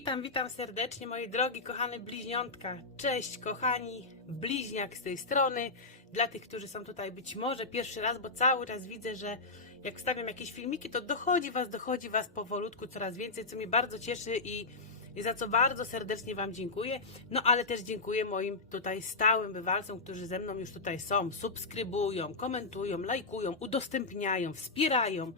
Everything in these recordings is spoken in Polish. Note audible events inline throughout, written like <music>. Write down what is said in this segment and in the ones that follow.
Witam, witam serdecznie, moje drogi, kochane bliźniątka. Cześć, kochani, bliźniak z tej strony. Dla tych, którzy są tutaj być może pierwszy raz, bo cały czas widzę, że jak wstawiam jakieś filmiki, to dochodzi Was, dochodzi Was powolutku coraz więcej, co mnie bardzo cieszy i, i za co bardzo serdecznie Wam dziękuję. No ale też dziękuję moim tutaj stałym bywalcom, którzy ze mną już tutaj są, subskrybują, komentują, lajkują, udostępniają, wspierają.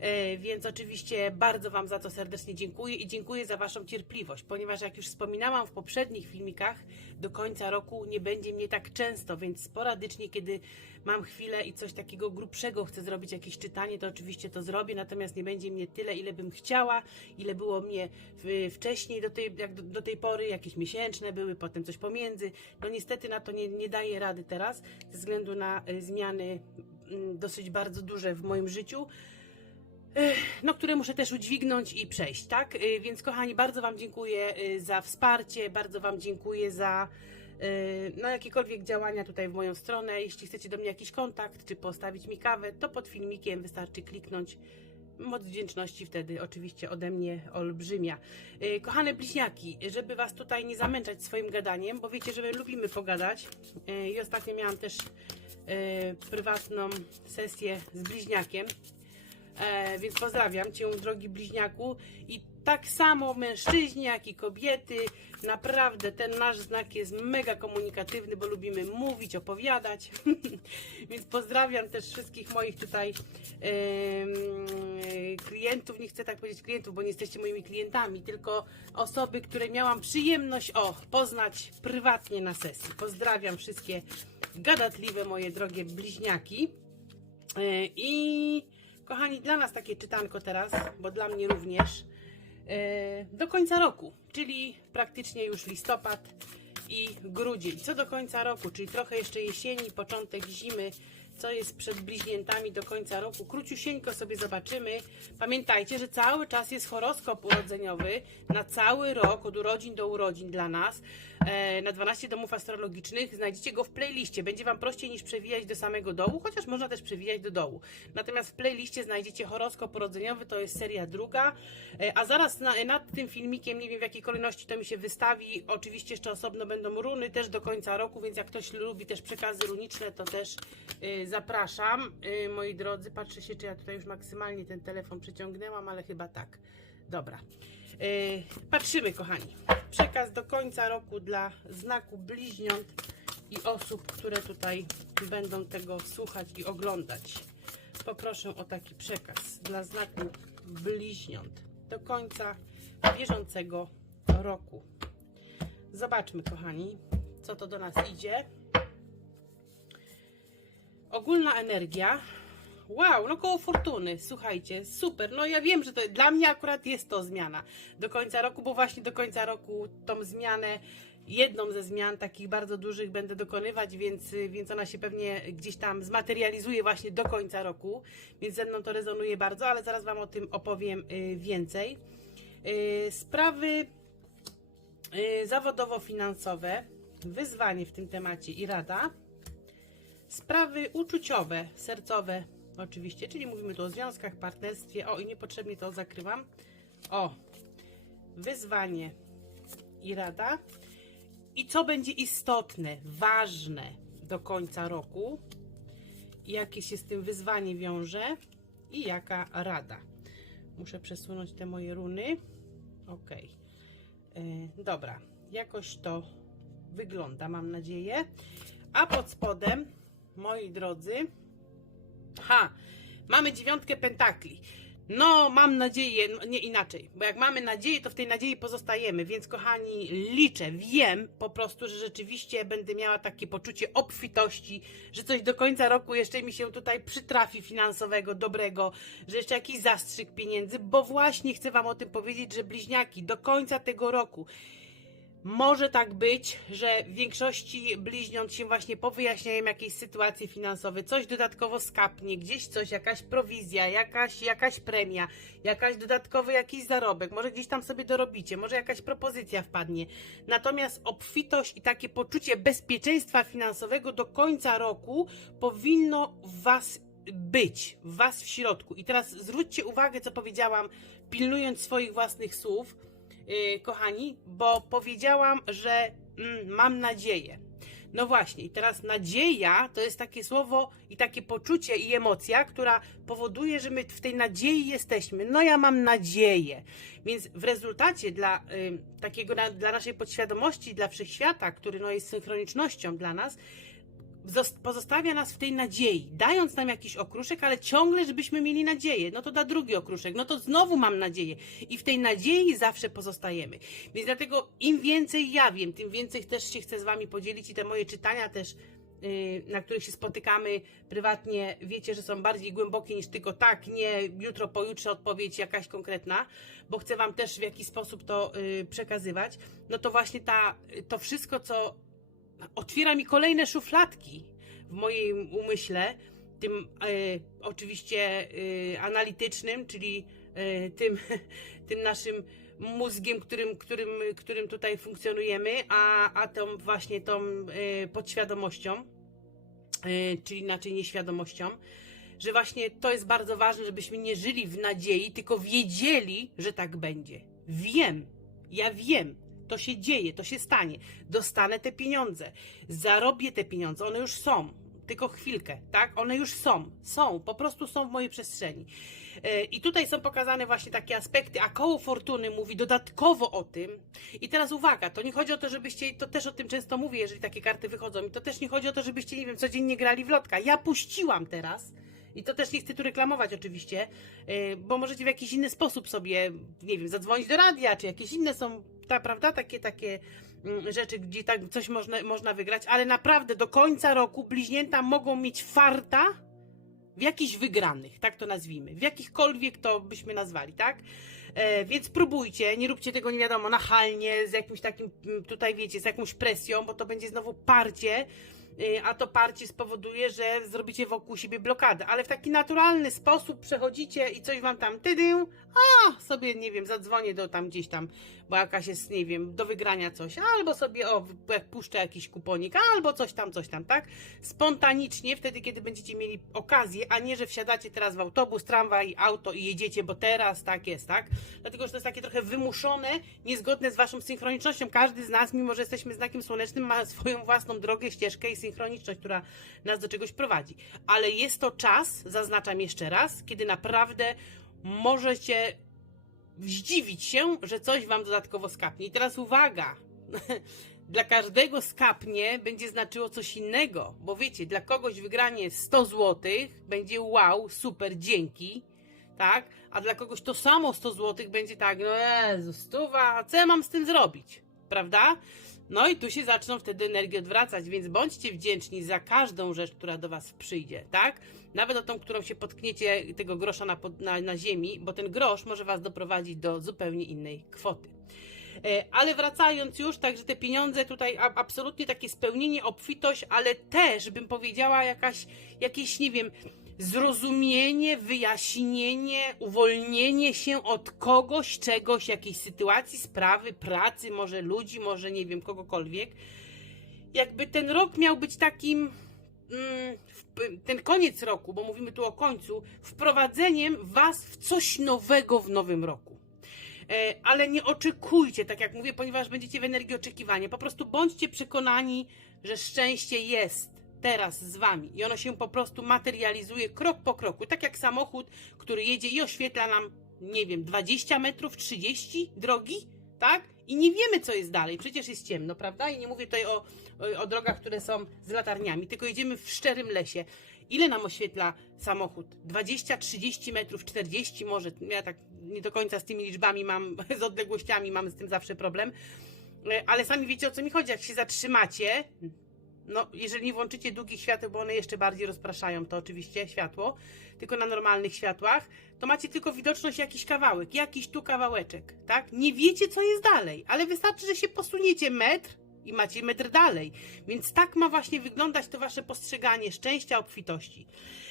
E, Więc oczywiście bardzo Wam za to serdecznie dziękuję i dziękuję za Waszą cierpliwość, ponieważ jak już wspominałam w poprzednich filmikach, do końca roku nie będzie mnie tak często, więc sporadycznie, kiedy mam chwilę i coś takiego grubszego chcę zrobić, jakieś czytanie, to oczywiście to zrobię, natomiast nie będzie mnie tyle, ile bym chciała, ile było mnie wcześniej do tej, jak do, do tej pory, jakieś miesięczne były, potem coś pomiędzy. No niestety na to nie, nie daję rady teraz, ze względu na y, zmiany mm, dosyć bardzo duże w moim życiu no, które muszę też udźwignąć i przejść, tak? Y, Więc kochani, bardzo Wam dziękuję y, za wsparcie, bardzo Wam dziękuję za y, no, jakiekolwiek działania tutaj w moją stronę. Jeśli chcecie do mnie jakiś kontakt, czy postawić mi kawę, to pod filmikiem wystarczy kliknąć. Moc wdzięczności wtedy oczywiście ode mnie olbrzymia. Kochane bliźniaki, żeby Was tutaj nie zamęczać swoim gadaniem, bo wiecie, że my lubimy pogadać i ostatnio miałam też prywatną sesję z bliźniakiem, E, więc pozdrawiam Cię, drogi bliźniaku. I tak samo mężczyźni, jak i kobiety. Naprawdę ten nasz znak jest mega komunikatywny, bo lubimy mówić, opowiadać. <laughs> więc pozdrawiam też wszystkich moich tutaj klientów. Nie chcę tak powiedzieć klientów, bo nie jesteście moimi klientami, tylko osoby, które miałam przyjemność o poznać prywatnie na sesji. Pozdrawiam wszystkie gadatliwe moje drogie bliźniaki. E, I kochani, dla nas takie czytanko teraz, bo dla mnie również, e, do końca roku, czyli praktycznie już listopad i grudzień. Co do końca roku, czyli trochę jeszcze jesieni, początek zimy, co jest przed bliźniętami do końca roku. Króciusieńko sobie zobaczymy. Pamiętajcie, że cały czas jest horoskop urodzeniowy na cały rok, od urodzin do urodzin dla nas, e, na 12 domów astrologicznych. Znajdziecie go w playliście. Będzie Wam prościej niż przewijać do samego dołu, chociaż można też przewijać do dołu. Natomiast w playliście znajdziecie horoskop urodzeniowy, to jest seria druga. E, a zaraz na, nad tym filmikiem, nie wiem w jakiej kolejności to mi się wystawi, oczywiście jeszcze osobno będą runy, też do końca roku, więc jak ktoś lubi też przekazy runiczne, to też y, zapraszam. Y, moi drodzy, patrzę się, czy ja tutaj już maksymalnie ten telefon przyciągnęłam, ale chyba tak. Dobra. Y, patrzymy, kochani. Przekaz do końca roku dla znaku bliźniąt i osób, które tutaj będą tego słuchać i oglądać. Poproszę o taki przekaz dla znaku bliźniąt do końca bieżącego roku. Zobaczmy, kochani, co to do nas idzie. Ogólna energia. Wow, no koło fortuny, słuchajcie, super. No ja wiem, że to dla mnie akurat jest to zmiana do końca roku, bo właśnie do końca roku tą zmianę, jedną ze zmian takich bardzo dużych będę dokonywać, więc, więc ona się pewnie gdzieś tam zmaterializuje właśnie do końca roku, więc ze mną to rezonuje bardzo, ale zaraz Wam o tym opowiem y, więcej. Y, Sprawy y, zawodowo-finansowe, wyzwanie w tym temacie i rada. Sprawy uczuciowe, sercowe, oczywiście, czyli mówimy tu o związkach, partnerstwie. O, i niepotrzebnie to zakrywam. O, wyzwanie i rada. I co będzie istotne, ważne do końca roku, jakie się z tym wyzwanie wiąże, i jaka rada. Muszę przesunąć te moje runy. Ok. Dobra, jakoś to wygląda, mam nadzieję. A pod spodem, moi drodzy, ha, mamy dziewiątkę pentakli. No, mam nadzieję, no, nie inaczej, bo jak mamy nadzieję, to w tej nadziei pozostajemy, więc kochani, liczę, wiem po prostu, że rzeczywiście będę miała takie poczucie obfitości, że coś do końca roku jeszcze mi się tutaj przytrafi finansowego, dobrego, że jeszcze jakiś zastrzyk pieniędzy, bo właśnie chcę Wam o tym powiedzieć, że bliźniaki do końca tego roku może tak być, że w większości bliźniąt się właśnie powyjaśniają jakieś sytuacje finansowe, coś dodatkowo skapnie, gdzieś coś, jakaś prowizja, jakaś, jakaś premia, jakaś dodatkowy jakiś zarobek, może gdzieś tam sobie dorobicie, może jakaś propozycja wpadnie. Natomiast obfitość i takie poczucie bezpieczeństwa finansowego do końca roku powinno Was być, Was w środku. I teraz zwróćcie uwagę, co powiedziałam, pilnując swoich własnych słów kochani, bo powiedziałam, że mm, mam nadzieję. No właśnie, i teraz nadzieja to jest takie słowo i takie poczucie i emocja, która powoduje, że my w tej nadziei jesteśmy. No ja mam nadzieję. Więc w rezultacie dla y, takiego, na, dla naszej podświadomości, dla wszechświata, który no, jest synchronicznością dla nas, pozostawia nas w tej nadziei, dając nam jakiś okruszek, ale ciągle, żebyśmy mieli nadzieję. No to da drugi okruszek, no to znowu mam nadzieję. I w tej nadziei zawsze pozostajemy. Więc dlatego im więcej ja wiem, tym więcej też się chcę z Wami podzielić i te moje czytania też, yy, na których się spotykamy prywatnie, wiecie, że są bardziej głębokie niż tylko tak, nie, jutro, pojutrze odpowiedź jakaś konkretna, bo chcę Wam też w jakiś sposób to yy, przekazywać. No to właśnie ta, to wszystko, co otwiera mi kolejne szufladki. W moim umyśle, tym e, oczywiście e, analitycznym, czyli e, tym, <laughs> tym naszym mózgiem, którym, którym, którym tutaj funkcjonujemy, a, a tą właśnie tą podświadomością, czyli inaczej nieświadomością, że właśnie to jest bardzo ważne, żebyśmy nie żyli w nadziei, tylko wiedzieli, że tak będzie. Wiem, ja wiem, to się dzieje, to się stanie. Dostanę te pieniądze, zarobię te pieniądze, one już są. Tylko chwilkę, tak? One już są. Są, po prostu są w mojej przestrzeni. E, I tutaj są pokazane właśnie takie aspekty, a koło fortuny mówi dodatkowo o tym. I teraz uwaga, to nie chodzi o to, żebyście, to też o tym często mówię, jeżeli takie karty wychodzą, i to też nie chodzi o to, żebyście, nie wiem, codziennie grali w lotka. Ja puściłam teraz. I to też nie chcę tu reklamować oczywiście, yy, bo możecie w jakiś inny sposób sobie, nie wiem, zadzwonić do radia, czy jakieś inne są, ta, prawda, takie, takie mm, rzeczy, gdzie tak coś można, można wygrać, ale naprawdę do końca roku bliźnięta mogą mieć farta w jakichś wygranych, tak to nazwijmy, w jakichkolwiek to byśmy nazwali, tak? E, więc próbujcie, nie róbcie tego nie wiadomo nachalnie, z jakimś takim, mm, tutaj wiecie, z jakąś presją, bo to będzie znowu parcie, y, a to parcie spowoduje, że zrobicie wokół siebie blokadę, ale w taki naturalny sposób przechodzicie i coś wam tam tydył, a sobie, nie wiem, zadzwonię do tam gdzieś tam, bo jakaś jest, nie wiem, do wygrania coś, albo sobie, o, jak puszczę jakiś kuponik, albo coś tam, coś tam, tak? Spontanicznie, wtedy, kiedy będziecie mieli okazję, a nie, że wsiadacie teraz w autobus, tramwaj, auto i jedziecie, bo teraz tak jest, tak? Dlatego, że to jest takie trochę wymuszone, niezgodne z waszą synchronicznością. Każdy z nas, mimo że jesteśmy znakiem słonecznym, ma swoją własną drogę, ścieżkę i synchroniczność, która nas do czegoś prowadzi. Ale jest to czas, zaznaczam jeszcze raz, kiedy naprawdę możecie zdziwić się, że coś wam dodatkowo skapnie. I teraz uwaga! <laughs> Dla każdego skapnie będzie znaczyło coś innego, bo wiecie, dla kogoś wygranie 100 zł będzie wow, super, dzięki, tak? A dla kogoś to samo 100 zł będzie tak, no Jezu, stuwa, co ja mam z tym zrobić, prawda? No i tu się zaczną wtedy energie odwracać, więc bądźcie wdzięczni za każdą rzecz, która do Was przyjdzie, tak? Nawet o tą, którą się potkniecie tego grosza na, na, na ziemi, bo ten grosz może Was doprowadzić do zupełnie innej kwoty. E, Ale wracając już, także te pieniądze tutaj absolutnie takie spełnienie, obfitość, ale też bym powiedziała jakaś, jakieś, nie wiem, zrozumienie, wyjaśnienie, uwolnienie się od kogoś, czegoś, jakiejś sytuacji, sprawy, pracy, może ludzi, może nie wiem, kogokolwiek. Jakby ten rok miał być takim, mm, ten koniec roku, bo mówimy tu o końcu, wprowadzeniem Was w coś nowego w nowym roku. E, ale nie oczekujcie, tak jak mówię, ponieważ będziecie w energii oczekiwania. Po prostu bądźcie przekonani, że szczęście jest teraz z wami i ono się po prostu materializuje krok po kroku. Tak jak samochód, który jedzie i oświetla nam, nie wiem, 20 metrów, 30 drogi, tak? I nie wiemy, co jest dalej. Przecież jest ciemno, prawda? I nie mówię tutaj o, o, drogach, które są z latarniami, tylko jedziemy w szczerym lesie. Ile nam oświetla samochód? 20, 30 metrów, 40 może. Ja tak nie do końca z tymi liczbami mam, <laughs> z odległościami mam z tym zawsze problem. E, Ale sami wiecie o co mi chodzi. Jak się zatrzymacie, no jeżeli nie włączycie długich świateł, bo one jeszcze bardziej rozpraszają to oczywiście światło, tylko na normalnych światłach, to macie tylko widoczność jakiś kawałek, jakiś tu kawałeczek, tak? Nie wiecie co jest dalej, ale wystarczy, że się posuniecie metr i macie metr dalej. Więc tak ma właśnie wyglądać to wasze postrzeganie szczęścia, obfitości.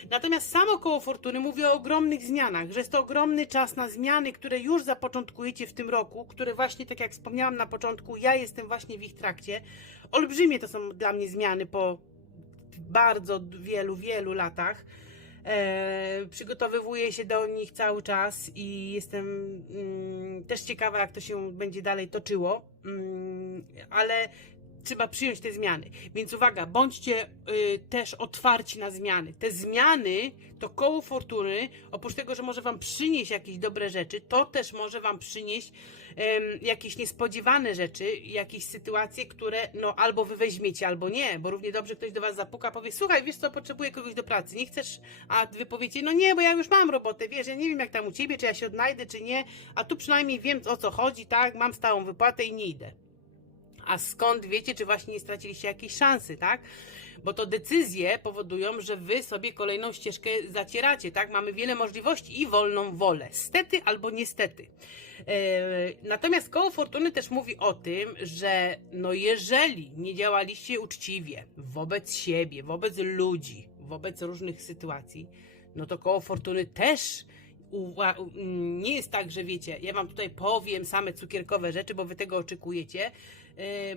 Natomiast samo koło fortuny mówi o ogromnych zmianach, że jest to ogromny czas na zmiany, które już zapoczątkujecie w tym roku, które właśnie, tak jak wspomniałam na początku, ja jestem właśnie w ich trakcie. Olbrzymie to są dla mnie zmiany po bardzo wielu, wielu latach. E, przygotowywuję się do nich cały czas i jestem mm, też ciekawa, jak to się będzie dalej toczyło, ale trzeba przyjąć te zmiany. Więc uwaga, bądźcie y, też otwarci na zmiany. Te zmiany, to koło fortuny, oprócz tego, że może Wam przynieść jakieś dobre rzeczy, to też może Wam przynieść em, jakieś niespodziewane rzeczy, jakieś sytuacje, które no albo Wy weźmiecie, albo nie, bo równie dobrze ktoś do Was zapuka, powie, słuchaj, wiesz co, potrzebuję kogoś do pracy, nie chcesz, a Wy powiecie, no nie, bo ja już mam robotę, wiesz, ja nie wiem jak tam u Ciebie, czy ja się odnajdę, czy nie, a tu przynajmniej wiem o co chodzi, tak, mam stałą wypłatę i nie idę. A skąd wiecie, czy właśnie nie straciliście jakiejś szansy, tak? Bo to decyzje powodują, że wy sobie kolejną ścieżkę zacieracie, tak? Mamy wiele możliwości i wolną wolę. Stety albo niestety. E, Natomiast koło fortuny też mówi o tym, że no jeżeli nie działaliście uczciwie wobec siebie, wobec ludzi, wobec różnych sytuacji, no to koło fortuny też nie jest tak, że wiecie, ja wam tutaj powiem same cukierkowe rzeczy, bo wy tego oczekujecie,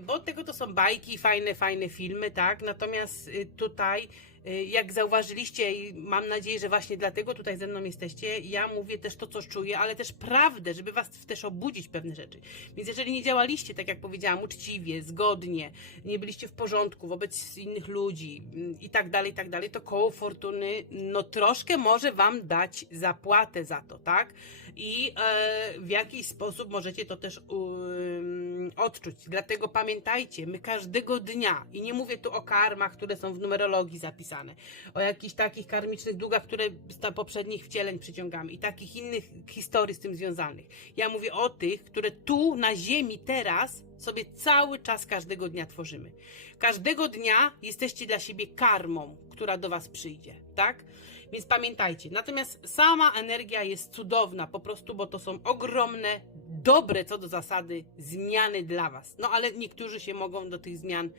bo od tego to są bajki, fajne, fajne filmy, tak? Natomiast y, tutaj, y, jak zauważyliście i mam nadzieję, że właśnie dlatego tutaj ze mną jesteście, ja mówię też to, co czuję, ale też prawdę, żeby was też obudzić pewne rzeczy. Więc jeżeli nie działaliście, tak jak powiedziałam, uczciwie, zgodnie, nie byliście w porządku wobec innych ludzi mm, i tak dalej, i tak dalej, to koło fortuny, no troszkę może wam dać zapłatę za to, tak? I e, w jakiś sposób możecie to też um, odczuć. Dlatego pamiętajcie, my każdego dnia, i nie mówię tu o karmach, które są w numerologii zapisane, o jakichś takich karmicznych długach, które z poprzednich wcieleń przyciągamy i takich innych historii z tym związanych. Ja mówię o tych, które tu na ziemi teraz sobie cały czas każdego dnia tworzymy. Każdego dnia jesteście dla siebie karmą, która do Was przyjdzie, tak? Więc pamiętajcie. Natomiast sama energia jest cudowna, po prostu, bo to są ogromne, dobre co do zasady zmiany dla Was. No ale niektórzy się mogą do tych zmian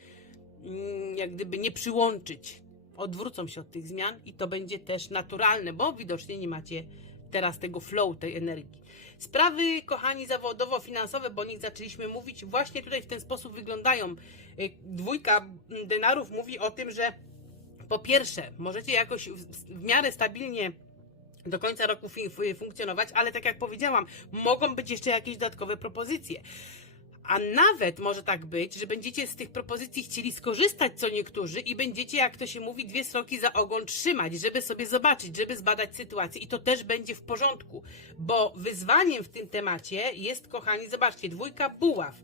mm, jak gdyby nie przyłączyć. Odwrócą się od tych zmian i to będzie też naturalne, bo widocznie nie macie teraz tego flow, tej energii. Sprawy, kochani, zawodowo-finansowe, bo o nich zaczęliśmy mówić, właśnie tutaj w ten sposób wyglądają. Y, Dwójka denarów mówi o tym, że po pierwsze, możecie jakoś w, w miarę stabilnie do końca roku funkcjonować, ale tak jak powiedziałam, mogą być jeszcze jakieś dodatkowe propozycje. A nawet może tak być, że będziecie z tych propozycji chcieli skorzystać co niektórzy i będziecie, jak to się mówi, dwie sroki za ogon trzymać, żeby sobie zobaczyć, żeby zbadać sytuację i to też będzie w porządku, bo wyzwaniem w tym temacie jest, kochani, zobaczcie, dwójka buław.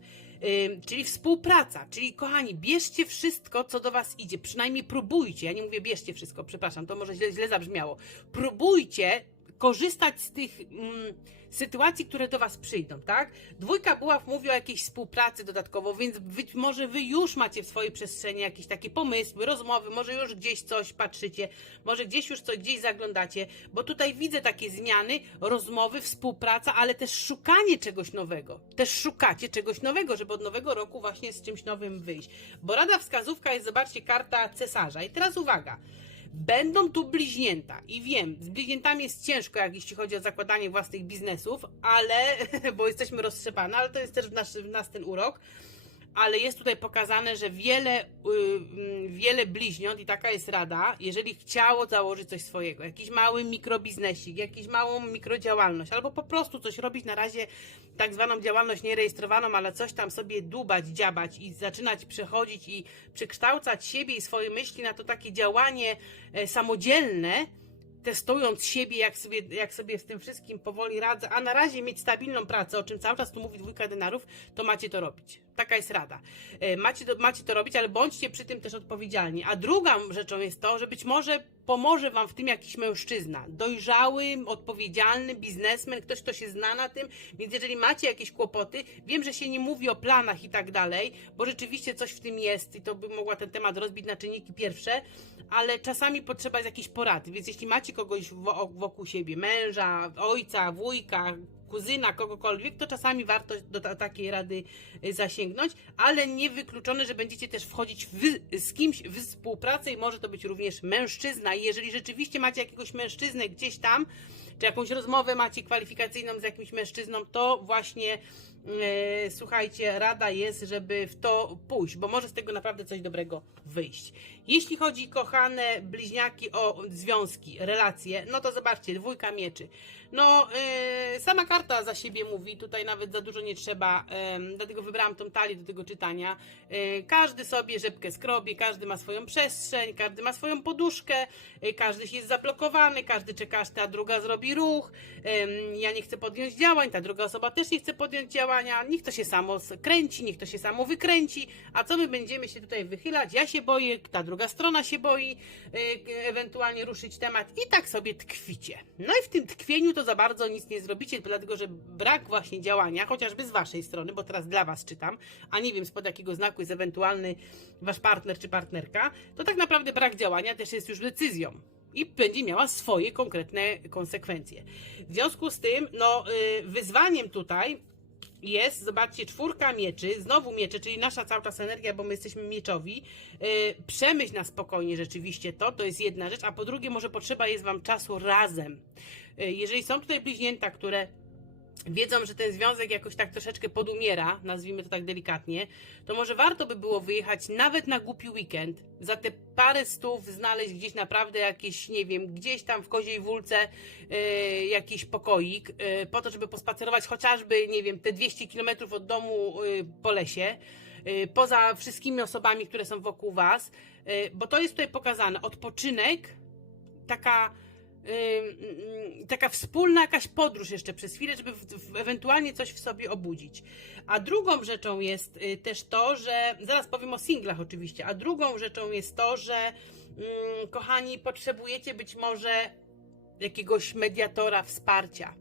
Czyli współpraca, czyli kochani, bierzcie wszystko, co do Was idzie, przynajmniej próbujcie. Ja nie mówię bierzcie wszystko, przepraszam, to może źle, źle zabrzmiało. Próbujcie korzystać z tych mm, sytuacji, które do Was przyjdą, tak? Dwójka buław mówi o jakiejś współpracy dodatkowo, więc być może Wy już macie w swojej przestrzeni jakieś takie pomysły, rozmowy, może już gdzieś coś patrzycie, może gdzieś już coś gdzieś zaglądacie, bo tutaj widzę takie zmiany, rozmowy, współpraca, ale też szukanie czegoś nowego. Też szukacie czegoś nowego, żeby od nowego roku właśnie z czymś nowym wyjść. Bo rada wskazówka jest, zobaczcie, karta cesarza. I teraz uwaga. Będą tu bliźnięta. I wiem, z bliźniętami jest ciężko, jak jeśli chodzi o zakładanie własnych biznesów, ale, <laughs> bo jesteśmy roztrzepane, ale to jest też w nas, w nas ten urok, ale jest tutaj pokazane, że wiele, y, mm, wiele bliźniąt i taka jest rada, jeżeli chciało założyć coś swojego, jakiś mały mikrobiznesik, jakiś małą mikrodziałalność, albo po prostu coś robić na razie tak zwaną działalność nierejestrowaną, ale coś tam sobie dubać, dziabać i zaczynać przechodzić i przekształcać siebie i swoje myśli na to takie działanie e, samodzielne, testując siebie, jak sobie, jak sobie z tym wszystkim powoli radzę, a na razie mieć stabilną pracę, o czym cały czas tu mówi dwójka denarów, to macie to robić. Taka jest rada. E, Macie to, macie to robić, ale bądźcie przy tym też odpowiedzialni. A drugą rzeczą jest to, że być może pomoże Wam w tym jakiś mężczyzna. Dojrzały, odpowiedzialny biznesmen, ktoś, kto się zna na tym, więc jeżeli macie jakieś kłopoty, wiem, że się nie mówi o planach i tak dalej, bo rzeczywiście coś w tym jest i to by mogła ten temat rozbić na czynniki pierwsze, ale czasami potrzeba jest jakiejś porady, więc jeśli macie kogoś wo- wokół siebie, męża, ojca, wujka, kuzyna, kogokolwiek, to czasami warto do ta- takiej rady y, zasięgnąć, ale nie wykluczone, że będziecie też wchodzić w, z kimś w współpracę i może to być również mężczyzna. I jeżeli rzeczywiście macie jakiegoś mężczyznę gdzieś tam, czy jakąś rozmowę macie kwalifikacyjną z jakimś mężczyzną, to właśnie e, słuchajcie, rada jest, żeby w to pójść, bo może z tego naprawdę coś dobrego wyjść. Jeśli chodzi, kochane bliźniaki, o związki, relacje, no to zobaczcie, dwójka mieczy. No, e, sama karta za siebie mówi, tutaj nawet za dużo nie trzeba, em, dlatego wybrałam tą talię do tego czytania. E, każdy sobie rzepkę skrobie, każdy ma swoją przestrzeń, każdy ma swoją poduszkę, e, każdy jest zablokowany, każdy czeka, aż ta druga zrobi ruch. Em, ja nie chcę podjąć działań, ta druga osoba też nie chce podjąć działania, niech to się samo kręci, niech to się samo wykręci, a co my będziemy się tutaj wychylać? Ja się boję, ta druga strona się boi, e, ewentualnie ruszyć temat i tak sobie tkwicie. No i w tym tkwieniu to za bardzo nic nie zrobicie, dlatego że brak właśnie działania, chociażby z waszej strony, bo teraz dla was czytam, a nie wiem spod jakiego znaku jest ewentualny wasz partner czy partnerka, to tak naprawdę brak działania też jest już decyzją i będzie miała swoje konkretne konsekwencje. W związku z tym, no, y, wyzwaniem tutaj jest, zobaczcie, czwórka mieczy, znowu miecze, czyli nasza cały czas energia, bo my jesteśmy mieczowi. Yy, przemyśl na spokojnie rzeczywiście to, to jest jedna rzecz, a po drugie, może potrzeba jest Wam czasu razem. Yy, jeżeli są tutaj bliźnięta, które wiedzą, że ten związek jakoś tak troszeczkę podumiera, nazwijmy to tak delikatnie, to może warto by było wyjechać nawet na głupi weekend, za te parę stów znaleźć gdzieś naprawdę jakieś, nie wiem, gdzieś tam w Koziej Wólce yy, jakiś pokoik, yy, po to, żeby pospacerować chociażby, nie wiem, te 200 km od domu yy, po lesie, yy, poza wszystkimi osobami, które są wokół Was, yy, bo to jest tutaj pokazane. Odpoczynek, taka Ym, taka wspólna jakaś podróż jeszcze przez chwilę, żeby w, w, ewentualnie coś w sobie obudzić. A drugą rzeczą jest y, też to, że zaraz powiem o singlach oczywiście, a drugą rzeczą jest to, że ym, kochani, potrzebujecie być może jakiegoś mediatora, wsparcia.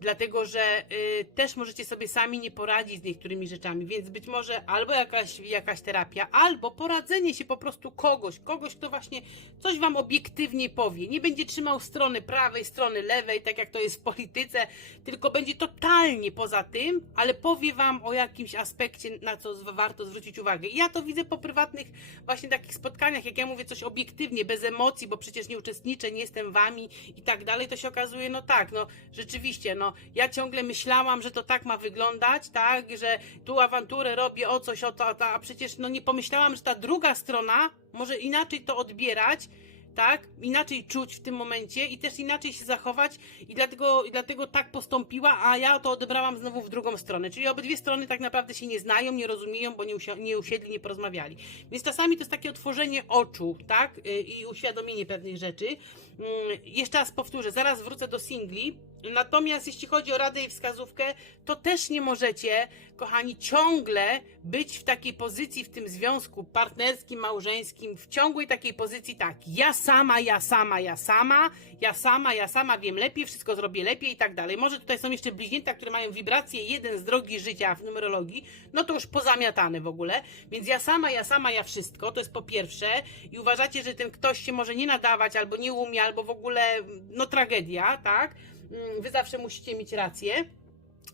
Dlatego, że y, też możecie sobie sami nie poradzić z niektórymi rzeczami, więc być może albo jakaś, jakaś terapia, albo poradzenie się po prostu kogoś, kogoś, kto właśnie coś wam obiektywnie powie. Nie będzie trzymał strony prawej, strony lewej, tak jak to jest w polityce, tylko będzie totalnie poza tym, ale powie wam o jakimś aspekcie, na co warto zwrócić uwagę. I ja to widzę po prywatnych właśnie takich spotkaniach, jak ja mówię coś obiektywnie, bez emocji, bo przecież nie uczestniczę, nie jestem wami i tak dalej, to się okazuje, no tak, no rzeczywiście, no ja ciągle myślałam, że to tak ma wyglądać, tak, że tu awanturę robię o coś, o to, o to, a przecież no nie pomyślałam, że ta druga strona może inaczej to odbierać, tak, inaczej czuć w tym momencie i też inaczej się zachować i dlatego, i dlatego tak postąpiła, a ja to odebrałam znowu w drugą stronę, czyli obydwie strony tak naprawdę się nie znają, nie rozumieją, bo nie, usio- nie usiedli, nie porozmawiali. Więc czasami to jest takie otworzenie oczu, tak, y, i uświadomienie pewnych rzeczy. Mm, Jeszcze raz powtórzę, zaraz wrócę do singli, Natomiast jeśli chodzi o radę i wskazówkę, to też nie możecie, kochani, ciągle być w takiej pozycji w tym związku partnerskim, małżeńskim, w ciągłej takiej pozycji tak, ja sama, ja sama, ja sama, ja sama, ja sama wiem lepiej, wszystko zrobię lepiej i tak dalej. Może tutaj są jeszcze bliźnięta, które mają wibrację jeden z drogi życia w numerologii, no to już pozamiatane w ogóle, więc ja sama, ja sama, ja wszystko, to jest po pierwsze i uważacie, że ten ktoś się może nie nadawać, albo nie umie, albo w ogóle, no tragedia, tak? Mm, Wy zawsze musicie mieć rację.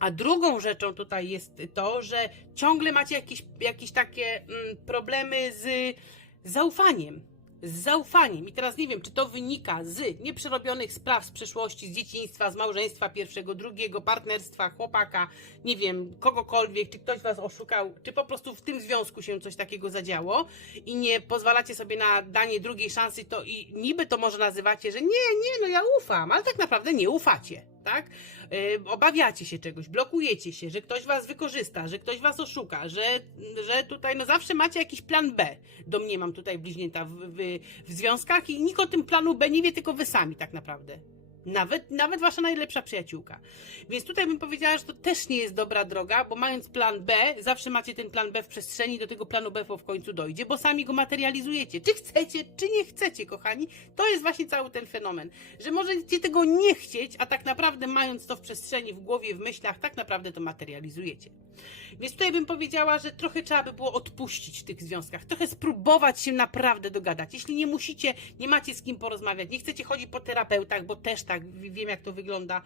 A drugą rzeczą tutaj jest to, że ciągle macie jakieś, jakieś takie mm, problemy z zaufaniem. Z zaufaniem. I teraz nie wiem, czy to wynika z nieprzerobionych spraw z przeszłości, z dzieciństwa, z małżeństwa pierwszego, drugiego, partnerstwa, chłopaka, nie wiem, kogokolwiek, czy ktoś was oszukał, czy po prostu w tym związku się coś takiego zadziało i nie pozwalacie sobie na danie drugiej szansy, to i niby to może nazywacie, że nie, nie, no ja ufam, ale tak naprawdę nie ufacie, tak? Yy, obawiacie się czegoś, blokujecie się, że ktoś was wykorzysta, że ktoś was oszuka, że, że tutaj no zawsze macie jakiś plan B, domniemam tutaj bliźnięta w, w, w związkach i nikt o tym planu B nie wie, tylko wy sami tak naprawdę. Nawet, nawet wasza najlepsza przyjaciółka. Więc tutaj bym powiedziała, że to też nie jest dobra droga, bo mając plan B, zawsze macie ten plan B w przestrzeni, do tego planu B w końcu dojdzie, bo sami go materializujecie. Czy chcecie, czy nie chcecie, kochani. To jest właśnie cały ten fenomen, że możecie tego nie chcieć, a tak naprawdę mając to w przestrzeni, w głowie, w myślach, tak naprawdę to materializujecie. Więc tutaj bym powiedziała, że trochę trzeba by było odpuścić w tych związkach, trochę spróbować się naprawdę dogadać. Jeśli nie musicie, nie macie z kim porozmawiać, nie chcecie chodzić po terapeutach, bo też tak, wiem jak to wygląda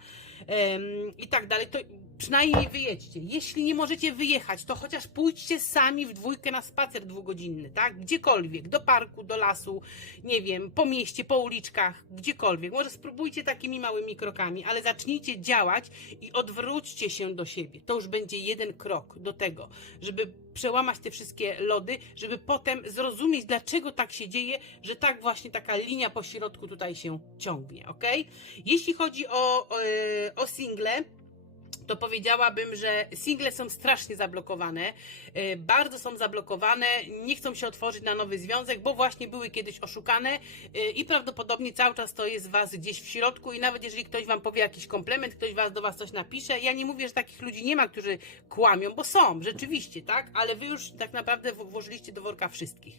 i tak dalej, to przynajmniej wyjedźcie. Jeśli nie możecie wyjechać, to chociaż pójdźcie sami w dwójkę na spacer dwugodzinny, tak? Gdziekolwiek, do parku, do lasu, nie wiem, po mieście, po uliczkach, gdziekolwiek. Może spróbujcie takimi małymi krokami, ale zacznijcie działać i odwróćcie się do siebie. To już będzie jeden krok do tego, żeby przełamać te wszystkie lody, żeby potem zrozumieć, dlaczego tak się dzieje, że tak właśnie taka linia po środku tutaj się ciągnie, ok? Jeśli chodzi o, o, e, o single, to powiedziałabym, że single są strasznie zablokowane, e, bardzo są zablokowane, nie chcą się otworzyć na nowy związek, bo właśnie były kiedyś oszukane e, i prawdopodobnie cały czas to jest was gdzieś w środku i nawet jeżeli ktoś wam powie jakiś komplement, ktoś was do was coś napisze, ja nie mówię, że takich ludzi nie ma, którzy kłamią, bo są, rzeczywiście, tak, ale wy już tak naprawdę włożyliście do worka wszystkich.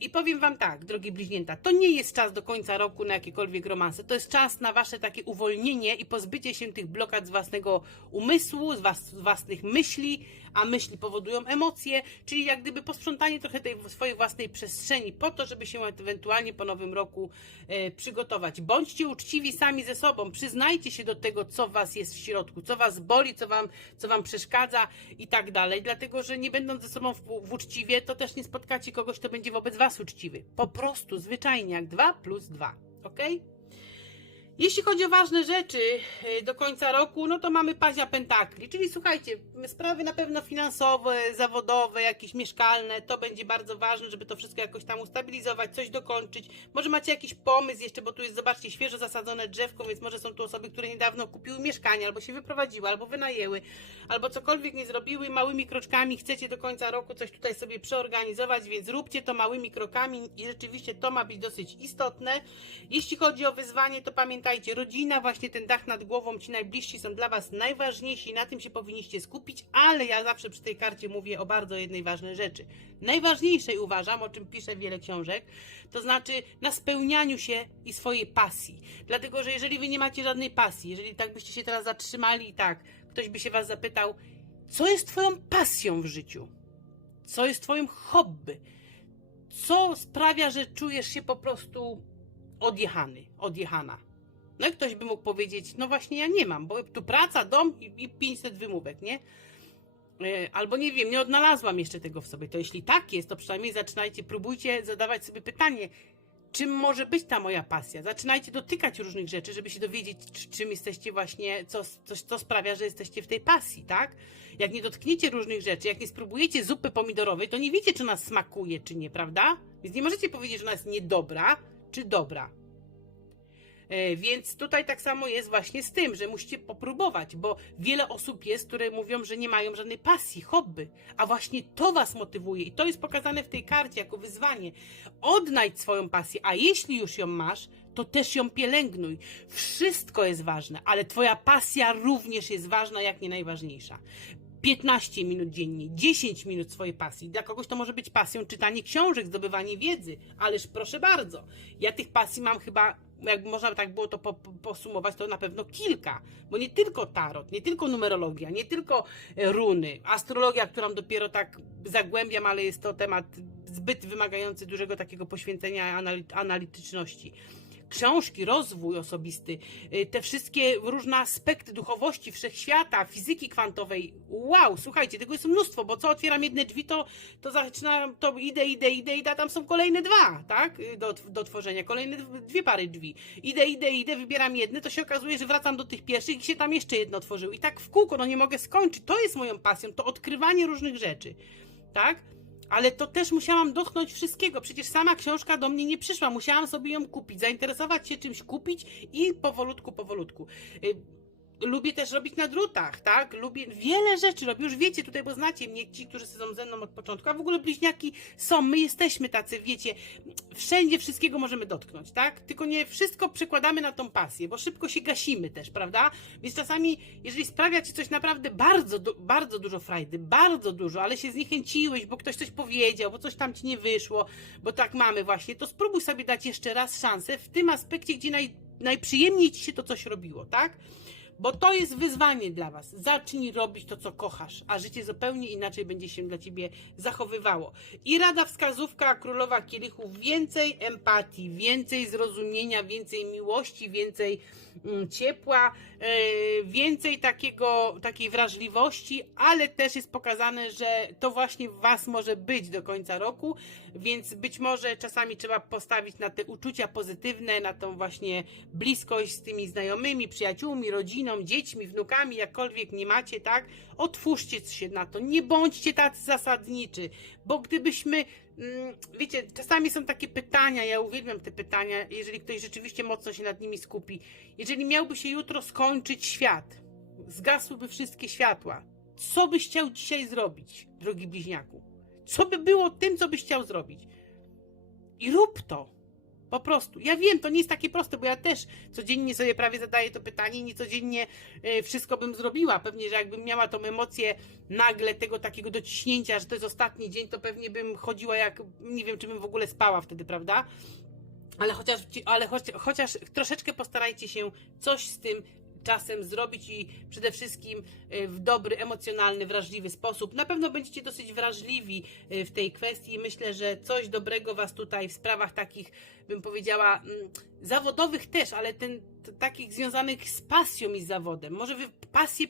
I powiem Wam tak, drogie bliźnięta, to nie jest czas do końca roku na jakiekolwiek romanse. To jest czas na Wasze takie uwolnienie i pozbycie się tych blokad z własnego umysłu, z, was, z własnych myśli, a myśli powodują emocje, czyli jak gdyby posprzątanie trochę tej swojej własnej przestrzeni po to, żeby się ewentualnie po nowym roku e, przygotować. Bądźcie uczciwi sami ze sobą, przyznajcie się do tego, co Was jest w środku, co Was boli, co Wam, co wam przeszkadza i tak dalej, dlatego, że nie będąc ze sobą w, w uczciwie, to też nie spotkacie kogoś, kto będzie wobec Was uczciwy. Po prostu, zwyczajnie, jak 2 plus 2, ok? Jeśli chodzi o ważne rzeczy e, do końca roku, no to mamy pazia pentakli, czyli słuchajcie, sprawy na pewno finansowe, zawodowe, jakieś mieszkalne, to będzie bardzo ważne, żeby to wszystko jakoś tam ustabilizować, coś dokończyć. Może macie jakiś pomysł jeszcze, bo tu jest, zobaczcie, świeżo zasadzone drzewko, więc może są tu osoby, które niedawno kupiły mieszkanie, albo się wyprowadziły, albo wynajęły, albo cokolwiek nie zrobiły, małymi kroczkami chcecie do końca roku coś tutaj sobie przeorganizować, więc róbcie to małymi krokami i rzeczywiście to ma być dosyć istotne. Jeśli chodzi o wyzwanie, to pamiętajcie, rodzina, właśnie ten dach nad głową, ci najbliżsi są dla Was najważniejsi, na tym się powinniście skupić, ale ja zawsze przy tej karcie mówię o bardzo jednej ważnej rzeczy. Najważniejszej uważam, o czym piszę wiele książek, to znaczy na spełnianiu się i swojej pasji. Dlatego, że jeżeli Wy nie macie żadnej pasji, jeżeli tak byście się teraz zatrzymali i tak, ktoś by się Was zapytał, co jest Twoją pasją w życiu? Co jest Twoim hobby? Co sprawia, że czujesz się po prostu odjechany, odjechana? No i ktoś by mógł powiedzieć, no właśnie ja nie mam, bo tu praca, dom i, i 500 wymówek, nie? E, Albo nie wiem, nie odnalazłam jeszcze tego w sobie. To jeśli tak jest, to przynajmniej zaczynajcie, próbujcie zadawać sobie pytanie, czym może być ta moja pasja. Zaczynajcie dotykać różnych rzeczy, żeby się dowiedzieć, czy- czym jesteście właśnie, co, coś, co sprawia, że jesteście w tej pasji, tak? Jak nie dotkniecie różnych rzeczy, jak nie spróbujecie zupy pomidorowej, to nie wiecie, czy ona smakuje, czy nie, prawda? Więc nie możecie powiedzieć, że ona jest niedobra, czy dobra. E, Więc tutaj tak samo jest właśnie z tym, że musicie popróbować, bo wiele osób jest, które mówią, że nie mają żadnej pasji, hobby, a właśnie to was motywuje i to jest pokazane w tej karcie jako wyzwanie. Odnajdź swoją pasję, a jeśli już ją masz, to też ją pielęgnuj. Wszystko jest ważne, ale twoja pasja również jest ważna, jak nie najważniejsza. 15 minut dziennie, 10 minut swojej pasji. Dla kogoś to może być pasją czytanie książek, zdobywanie wiedzy, ależ proszę bardzo. Ja tych pasji mam chyba, jakby można tak było to po, po, posumować, to na pewno kilka. Bo nie tylko tarot, nie tylko numerologia, nie tylko e, runy, astrologia, którą dopiero tak zagłębiam, ale jest to temat zbyt wymagający dużego takiego poświęcenia anali- analityczności książki, rozwój osobisty, y, te wszystkie różne aspekty duchowości, wszechświata, fizyki kwantowej. Wow, słuchajcie, tego jest mnóstwo, bo co otwieram jedne drzwi, to, to zaczynam, to idę, idę, idę, idę, a tam są kolejne dwa, tak? Y, Do, do tworzenia, kolejne dw- dwie pary drzwi. Idę, idę, idę, wybieram jedne, to się okazuje, że wracam do tych pierwszych i się tam jeszcze jedno otworzyło. I tak w kółko, no nie mogę skończyć. To jest moją pasją, to odkrywanie różnych rzeczy, tak? Ale to też musiałam dotknąć wszystkiego. Przecież sama książka do mnie nie przyszła. Musiałam sobie ją kupić, zainteresować się czymś, kupić i powolutku, powolutku. Lubię też robić na drutach, tak? Lubię wiele rzeczy robię. Już wiecie tutaj, bo znacie mnie, ci, którzy są ze mną od początku. A w ogóle bliźniaki są, my jesteśmy tacy, wiecie, wszędzie wszystkiego możemy dotknąć, tak? Tylko nie wszystko przekładamy na tą pasję, bo szybko się gasimy też, prawda? Więc czasami, jeżeli sprawia ci coś naprawdę bardzo, bardzo dużo frajdy, bardzo dużo, ale się zniechęciłeś, bo ktoś coś powiedział, bo coś tam ci nie wyszło, bo tak mamy właśnie, to spróbuj sobie dać jeszcze raz szansę w tym aspekcie, gdzie naj, najprzyjemniej ci się to coś robiło, tak? Bo to jest wyzwanie dla Was. Zacznij robić to, co kochasz, a życie zupełnie inaczej będzie się dla Ciebie zachowywało. I rada wskazówka królowa kielichów: więcej empatii, więcej zrozumienia, więcej miłości, więcej ciepła, e, więcej takiego, takiej wrażliwości, ale też jest pokazane, że to właśnie w Was może być do końca roku, więc być może czasami trzeba postawić na te uczucia pozytywne, na tą właśnie bliskość z tymi znajomymi, przyjaciółmi, rodziną, dziećmi, wnukami, jakkolwiek nie macie, tak? Otwórzcie się na to, nie bądźcie tacy zasadniczy, bo gdybyśmy, mm, wiecie, czasami są takie pytania, ja uwielbiam te pytania, jeżeli ktoś rzeczywiście mocno się nad nimi skupi. Jeżeli miałby się jutro skończyć świat, zgasłyby wszystkie światła, co byś chciał dzisiaj zrobić, drogi bliźniaku? Co by było tym, co byś chciał zrobić? I rób to. Po prostu. Ja wiem, to nie jest takie proste, bo ja też codziennie sobie prawie zadaję to pytanie nie codziennie e, wszystko bym zrobiła. Pewnie, że jakbym miała tą emocję nagle tego takiego dociśnięcia, że to jest ostatni dzień, to pewnie bym chodziła jak, nie wiem, czy bym w ogóle spała wtedy, prawda? Ale chociaż, ale chociaż troszeczkę postarajcie się coś z tym czasem zrobić i przede wszystkim e, w dobry, emocjonalny, wrażliwy sposób. Na pewno będziecie dosyć wrażliwi e, w tej kwestii i myślę, że coś dobrego Was tutaj w sprawach takich, bym powiedziała, mm, zawodowych też, ale ten, takich związanych z pasją i zawodem. Może Wy pasję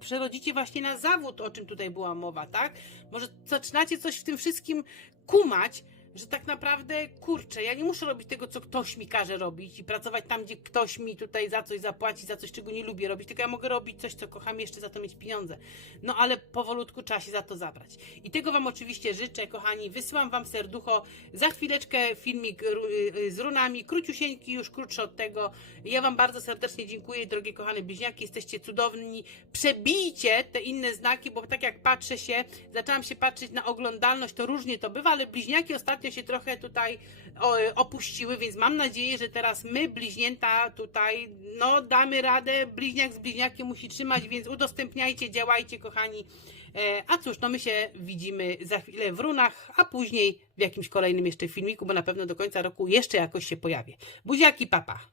przerodzicie właśnie na zawód, o czym tutaj była mowa, tak? Może zaczynacie coś w tym wszystkim kumać, że tak naprawdę, kurczę, ja nie muszę robić tego, co ktoś mi każe robić i pracować tam, gdzie ktoś mi tutaj za coś zapłaci, za coś, czego nie lubię robić, tylko ja mogę robić coś, co kocham, jeszcze za to mieć pieniądze. No ale powolutku trzeba się za to zabrać. I tego Wam oczywiście życzę, kochani. Wysyłam Wam serducho. Za chwileczkę filmik ru- y, z runami, króciusieńki, już krótszy od tego. Ja Wam bardzo serdecznie dziękuję, drogie kochane bliźniaki, jesteście cudowni. Przebijcie te inne znaki, bo tak jak patrzę się, zaczęłam się patrzeć na oglądalność, to różnie to bywa, ale bliźniaki ostatnio się trochę tutaj opuściły, więc mam nadzieję, że teraz my, bliźnięta tutaj, no damy radę, bliźniak z bliźniakiem musi trzymać, więc udostępniajcie, działajcie, kochani. E, A cóż, no my się widzimy za chwilę w runach, a później w jakimś kolejnym jeszcze filmiku, bo na pewno do końca roku jeszcze jakoś się pojawię. Buziaki, papa!